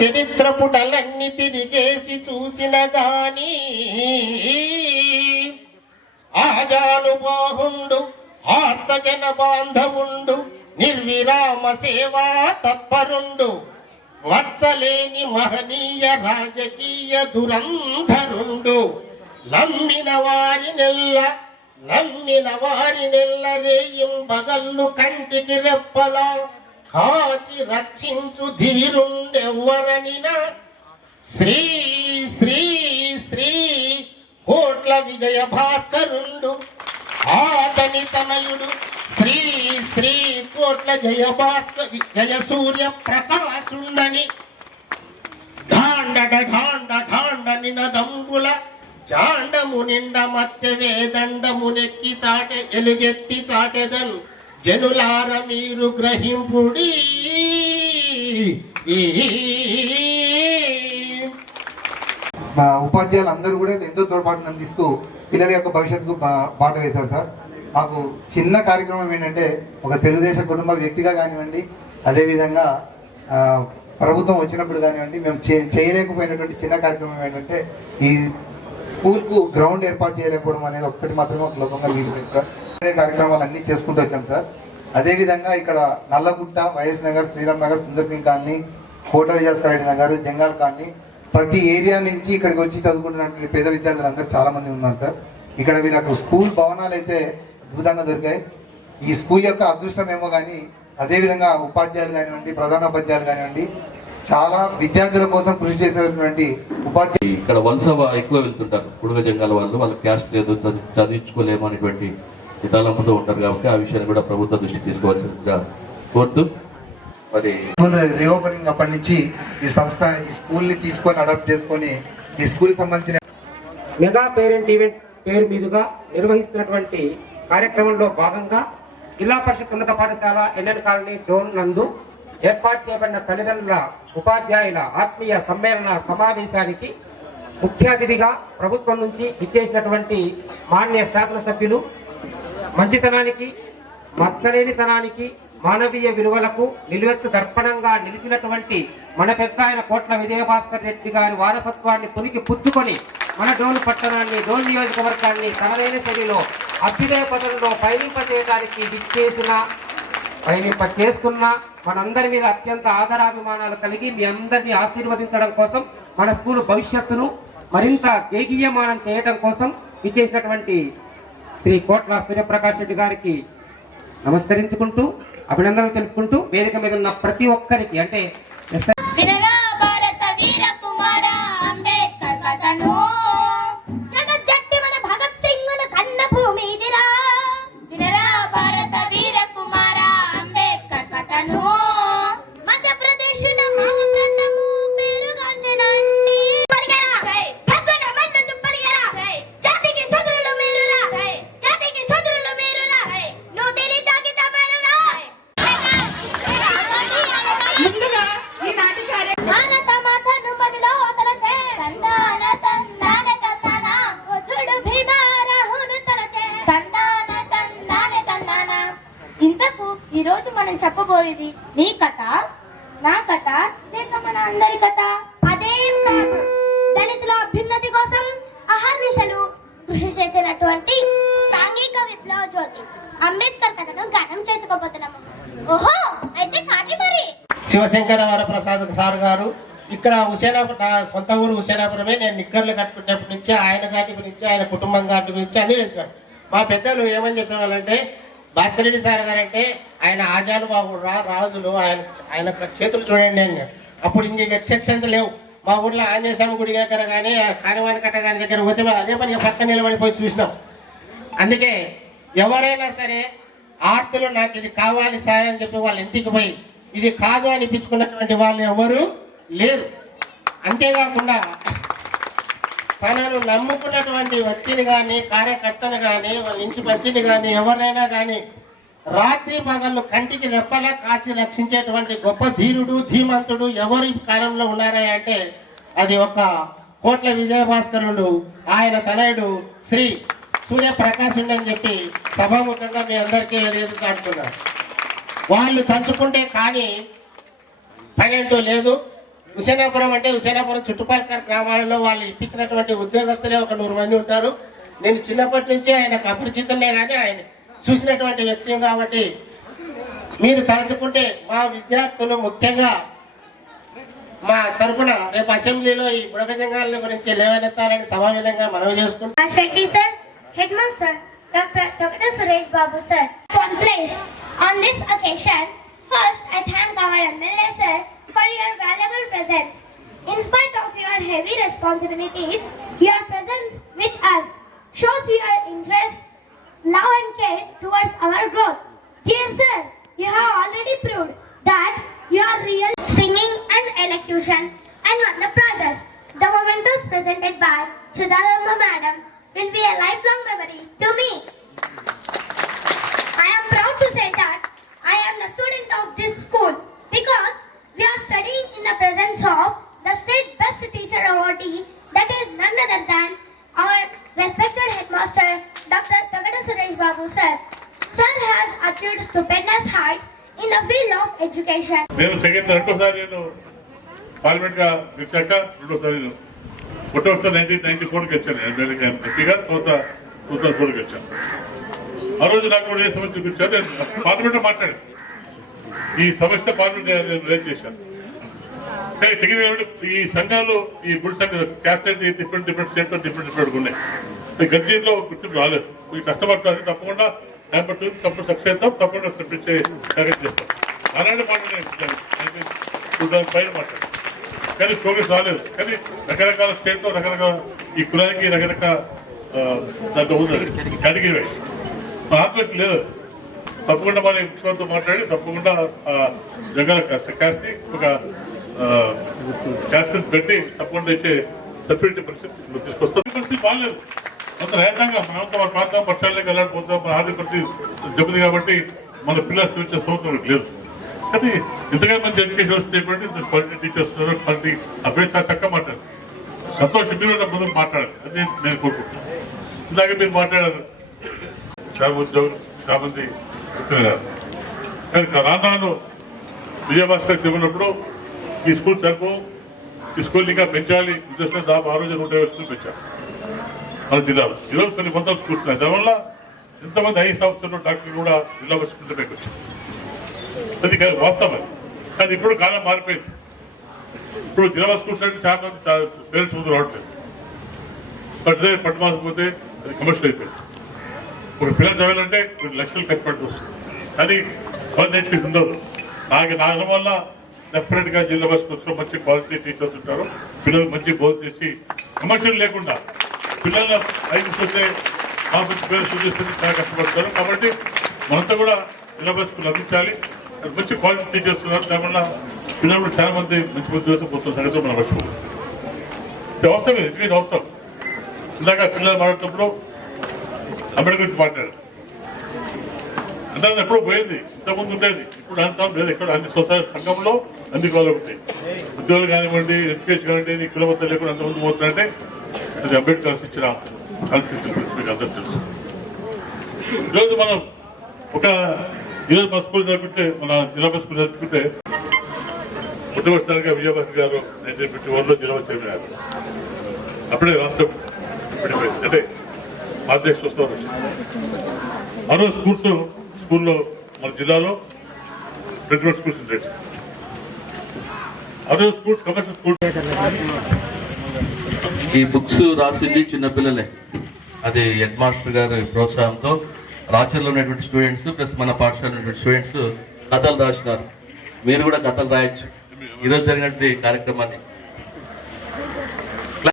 చరిత్ర పుటలన్నీ తిరిగేసి చూసిన గాని ఆజానుబాహుండు ఆర్తజన బాంధవుండు నిర్విరామ సేవా తత్పరుండు మచ్చలేని మహనీయ రాజకీయ దురంధరుండు. నమ్మిన వారి నెల్ల నమ్మిన వారి నెల్ల రేయం బగల్లు కంటికి రెప్పలా కాచి రక్షించు ధీరుండెవ్వరనినా? శ్రీ శ్రీ శ్రీ కోట్ల విజయ భాస్కరుండు ఆతని తనయుడు శ్రీ శ్రీ కోట్ల జయ భాస్కర్ జయ సూర్య ప్రకాశుండని ఘాండ ఘాండ ఢాండ నినదంబుల చాండము నిండ మత్తె వేదండము నెక్కి చాటె ఎలుగెత్తి చాటెదన్ జనులార మీరు గ్రహింపుడి. మా ఉపాధ్యాయులు అందరూ కూడా ఎంతో తోడ్పాటును అందిస్తూ పిల్లల యొక్క భవిష్యత్తుకు పాట బాట వేశారు సార్. మాకు చిన్న కార్యక్రమం ఏంటంటే ఒక తెలుగుదేశం కుటుంబ వ్యక్తిగా కానివ్వండి అదేవిధంగా ప్రభుత్వం వచ్చినప్పుడు కానివ్వండి మేము చేయలేకపోయినటువంటి చిన్న కార్యక్రమం ఏంటంటే ఈ స్కూల్కు గ్రౌండ్ ఏర్పాటు చేయలేకపోవడం అనేది ఒక్కటి మాత్రమే ఒక లోకంగా మిగిలిపోయింది సార్. కార్యక్రమాలు అన్నీ చేసుకుంటూ వచ్చాం సార్. అదేవిధంగా ఇక్కడ నల్లగుట్ట వైఎస్ నగర్ శ్రీరామ్ నగర్ సుందర్ సింగ్ కాలనీ కోట విజయస్కరెడ్డి నగర్ జంగాల్ కాలనీ ప్రతి ఏరియా నుంచి ఇక్కడికి వచ్చి చదువుకుంటున్నటువంటి పేద విద్యార్థులు అందరూ చాలా మంది ఉన్నారు సార్. ఇక్కడ వీళ్ళకు స్కూల్ భవనాలు అయితే అద్భుతంగా దొరికాయి. ఈ స్కూల్ యొక్క అదృష్టం ఏమో కానీ అదేవిధంగా ఉపాధ్యాయులు కానివ్వండి ప్రధానోపాధ్యాయులు కానివ్వండి చాలా విద్యార్థుల కోసం కృషి చేసేటువంటి ఉపాధ్యాయులు. ఇక్కడ వలస ఎక్కువ వెళ్తుంటారు. కుడుగ జంగాల వాళ్ళు వాళ్ళ క్యాస్ట్ లేదు చదివించుకోలేము అనేటువంటి తలంపుతో ఉంటారు కాబట్టి ఆ విషయాన్ని కూడా ప్రభుత్వ దృష్టికి తీసుకోవాల్సిందిగా కోరుతూ మరి రీఓపెనింగ్ అప్పటి నుంచి ఈ సంస్థ ఈ స్కూల్ని తీసుకొని అడాప్ట్ చేసుకొని ఈ స్కూల్ సంబంధించిన మెగా పేరెంట్ ఈవెంట్ పేరు మీదుగా నిర్వహిస్తున్నటువంటి కార్యక్రమంలో భాగంగా జిల్లా పరిషత్ ఉన్నత పాఠశాల ఎన్ఎన్ కాలనీ డోన్ నందు ఏర్పాటు చేయబడిన తల్లిదండ్రుల ఉపాధ్యాయుల ఆత్మీయ సమ్మేళన సమావేశానికి ముఖ్య అతిథిగా ప్రభుత్వం నుంచి ఇచ్చేసినటువంటి మాన్య శాసనసభ్యులు మంచితనానికి మత్సలేనితనానికి మానవీయ విలువలకు నిలువెత్తు దర్పణంగా నిలిచినటువంటి మన పెద్ద ఆయన కోట్ల విజయభాస్కర్ రెడ్డి గారి వారసత్వాన్ని పునికి పుచ్చుకొని మన డోలు పట్టణాన్ని డోలు నియోజకవర్గాన్ని తనదైన శైలిలో అభ్యుదయ పదంలో పయనింప చేయడానికి విచ్చేసిన పయనింప చేస్తున్న మనందరి మీద అత్యంత ఆదరాభిమానాలు కలిగి మీ అందరినీ ఆశీర్వదించడం కోసం మన స్కూల్ భవిష్యత్తును మరింత జేగీయమానం చేయడం కోసం ఇచ్చేసినటువంటి శ్రీ కోట్ల సూర్యప్రకాష్ రెడ్డి గారికి నమస్కరించుకుంటూ అభినందనలు తెలుపుకుంటూ వేదిక మీద ఉన్న ప్రతి ఒక్కరికి అంటే నేను చెప్పబోయేది నీ కథ నా కథ లేక మన అందరి కథ. అదేం కాదు దళితుల అభ్యున్నతి కోసం అహర్నిశలు కృషి చేసినటువంటి సాంఘిక విప్లవ జ్యోతి అంబేద్కర్ కథను గానం చేసుకోబోతున్నాము. ఓహో అయితే కాకి మరి. శివశంకర వరప్రసాద్ సార్ గారు ఇక్కడ హుసేనాపురం సొంత ఊరు హుసేనాపురమే నేను నిక్కర్లు కట్టుకునేప్పటి నుంచి ఆయన గాటి గురించి ఆయన కుటుంబం గాటి గురించి అన్ని తెలిసాడు మా పెద్దలు ఏమని చెప్పేవాళ్ళంటే భాస్కర్ రెడ్డి సార్ గారు అంటే ఆయన ఆజానుబాబుడు రా రాజులు ఆయన ఆయన చేతులు చూడండి అని అప్పుడు ఇన్ని ఎక్సెప్షన్స్ లేవు. మా ఊర్లో ఆంజనేయస్వామి గుడి దగ్గర కానీ కానివాని కట్ట గారి దగ్గర పోతే మేము అదే పని పక్క నిలబడిపోయి చూసినాం. అందుకే ఎవరైనా సరే ఆర్తులు నాకు ఇది కావాలి సార్ అని చెప్పి వాళ్ళ ఇంటికి పోయి ఇది కాదు అనిపించుకున్నటువంటి వాళ్ళు ఎవరు లేరు. అంతేకాకుండా తనను నమ్ముకున్నటువంటి వ్యక్తిని కానీ కార్యకర్తను కానీ వాళ్ళ ఇంటి మంచిని కానీ ఎవరైనా కానీ రాత్రి పగళ్ళు కంటికి రెప్పలా కాచి రక్షించేటువంటి గొప్ప ధీరుడు ధీమంతుడు ఎవరి కాలంలో ఉన్నారా అంటే అది ఒక కోట్ల విజయభాస్కరుడు ఆయన తనయుడు శ్రీ సూర్యప్రకాశుడు అని చెప్పి సభాముఖంగా మీ అందరికీ ఎదుగుతాడుతున్నారు వాళ్ళు తలుచుకుంటే కానీ పని లేదు. హుసేనాపురం అంటే హుసేనాపురం చుట్టుపక్కల గ్రామాలలో వాళ్ళు ఇప్పించినటువంటి ఉద్యోగస్తులే ఒక నూరు మంది ఉంటారు. నేను చిన్నప్పటి నుంచి ఆయనకు అపరిచితమే కానీ ఆయన చూసినటువంటి వ్యక్తి కాబట్టి మీరు తలుచుకుంటే మా విద్యార్థులు ముఖ్యంగా మా తరపున రేపు అసెంబ్లీలో ఈ బుడగజంగాల గురించి లేవనెత్తాలని సమావేశంగా మనవి చేసుకుంటాం Shetty sir, sir On this occasion, first I thank our MLA sir for your valuable presence. In spite of your heavy responsibilities, your presence with us shows your interest, love and care towards our growth. Dear sir, you have already proved that you are real singing and elocution and the process. The mementos presented by Sudharama నేను second రెండోసారి నేను పార్లమెంట్గా గెలిచాక రెండోసారి నేను ఒకటోసారి nineteen ninety ఫోర్కి వచ్చాను ఎంపీగా తర్వాత టూ థౌసండ్ ఫోర్కి వచ్చాను ఆ రోజు నాకు కూడా ఏ సమస్య చూపించాను నేను పార్లమెంట్లో మాట్లాడాను. ఈ సమస్య పార్లమెంట్ నేను రేజ్ చేశాను. కానీ ఈ సంఘాలు ఈ గుడి సంఘం క్యాస్ట్ అయితే different different state different different ఉన్నాయి. గర్జీలో గుర్తింపు రాలేదు. ఈ కష్టపడుతుంది తప్పకుండా నెంబర్ టూ తప్పకుండా సక్సెస్ అవుతాం. తప్పకుండా సబ్మిట్ చేస్తాం. అలాంటి మాటలు చూడడానికి పైన మాట్లాడు కానీ ప్రోగ్రెస్ రాలేదు. కానీ రకరకాల స్టేట్తో రకరకాల ఈ కులానికి రకరకాల ఆ, దాంట్లో ఉంది కేటగిరీ వైజ్. ఆత్మహత్య లేదు. తప్పకుండా మరి ముఖ్యమంత్రితో మాట్లాడి తప్పకుండా జగన్ కాస్తి ఒక క్యాస్ట్ పెట్టి తప్పకుండా ఇచ్చే సపరేట్ పరిస్థితి తీసుకొస్తాం పరిస్థితి బాగాలేదు అంత రైతాంగం మనంతా మన ప్రాంతం పట్టాలకి వెళ్ళాలి పోతాం మన ఆర్థిక పరిస్థితి దెబ్బతి కాబట్టి మన పిల్లలు చూపించే సౌకర్యం లేదు. కానీ ఇంతగా మంది ఎడ్యుకేషన్ వస్తేటువంటి క్వాలిటీ టీచర్స్ ఉన్నారు క్వాలిటీ అభ్యర్థి చాలా చక్కగా మాట్లాడారు. సంతోషం మీరు ముందు మాట్లాడాలి. అది నేను కోరుకుంటున్నాను. ఇలాగే మీరు మాట్లాడారు. చాలా ఉద్యోగులు చాలా మంది చెప్తున్నారు కానీ రాను విజయభాస్కర్ చెప్పినప్పుడు ఈ స్కూల్ సరిపో ఈ స్కూల్ ఇంకా పెంచాలి ఉద్దేశం దాదాపు ఆ రోజు ఉండే యాభై స్కూల్ పెంచారు. మన జిల్లాలో. ఈరోజు కొన్ని వందల స్కూల్స్ ఉన్నాయి. దానివల్ల ఎంతమంది ఐదు ఆఫీసర్లు డాక్టర్లు కూడా జిల్లా స్కూల్ పైకి వచ్చారు. అది కాదు వాస్తవం కానీ ఇప్పుడు కాలం మారిపోయింది. ఇప్పుడు జిల్లా స్కూల్స్ అంటే చాలా మంది పేరెంట్స్ ముందు రావట్లేదు. బట్ పట్టు మాసపోతే అది కమర్షియల్ అయిపోయింది. ఇప్పుడు పిల్లలు చదవాలంటే కొన్ని లక్షలు ఖర్చు పడుతూ వస్తుంది. కానీ క్వాలిటీ ఉండదు. నాకు నా వల్ల డెఫినెట్గా జిల్లా బస్ మంచి క్వాలిటీ టీచర్స్ ఉంటారు. పిల్లలు మంచి బోధ చేసి కమర్షియల్ లేకుండా పిల్లలు ఐదు చూస్తే మా మంచి పేరు సూచిస్తుంది చాలా కష్టపడతారు. కాబట్టి మనంతా కూడా జిల్లా బస్కు లభించాలి. మంచి క్వాలిటీ టీచర్స్ ఉన్నారు దానివల్ల పిల్లలు చాలా మంది మంచి మంచి దోశ పోతున్న సంగతి మనం మర్చిపోవాలి ఇది అవసరం ఇది ఎడ్యుకేషన్ అవసరం. ఇందాక పిల్లలు మాట్లాడుతున్నప్పుడు అంబేద్కర్ గురించి మాట్లాడారు. అంతా ఎప్పుడో పోయింది. ఇంతకుముందు ఉండేది. ఇప్పుడు అంతా లేదు. ఎక్కడ అన్ని సొసైటీ సంఘంలో అన్ని కాలు ఉంటాయి. ఉద్యోగులు కానివ్వండి ఎడ్యుకేషన్ కానివ్వండి ఈ కులవద్ద లేకుండా అంతకుముందు పోతుందంటే అది అంబేద్కర్ ఇచ్చిన కాన్స్టిట్యూషన్ మీకు అందరూ తెలుసు. ఈరోజు మనం ఒక ఈరోజు మన స్కూల్ జరుపుకుంటే మన జిల్లా బస్ స్కూల్ జరుపుకుంటే మొట్టమొదటిసారిగా విజయభాస్ గారు నైన్టీన్ ఫిఫ్టీ వన్లో జిల్లా చైర్మన్ అప్పుడే రాష్ట్రం విడిపోయింది. అంటే భారతదేశ వస్తారు మరో స్కూల్స్ స్కూల్లో మన జిల్లాలో రెండు స్కూల్స్ ఉండేవి అదే స్కూల్స్ కమర్షియల్ స్కూల్స్ ఈ బుక్స్ రాసింది చిన్నపిల్లలే. అది హెడ్ మాస్టర్ గారి ప్రోత్సాహంతో రాచర్లో ఉన్నటువంటి స్టూడెంట్స్ ప్లస్ మన పాఠశాల ఉన్నటువంటి స్టూడెంట్స్ కథలు రాసినారు. మీరు కూడా కథలు రాయొచ్చు. ఈరోజు జరిగినటువంటి కార్యక్రమాన్ని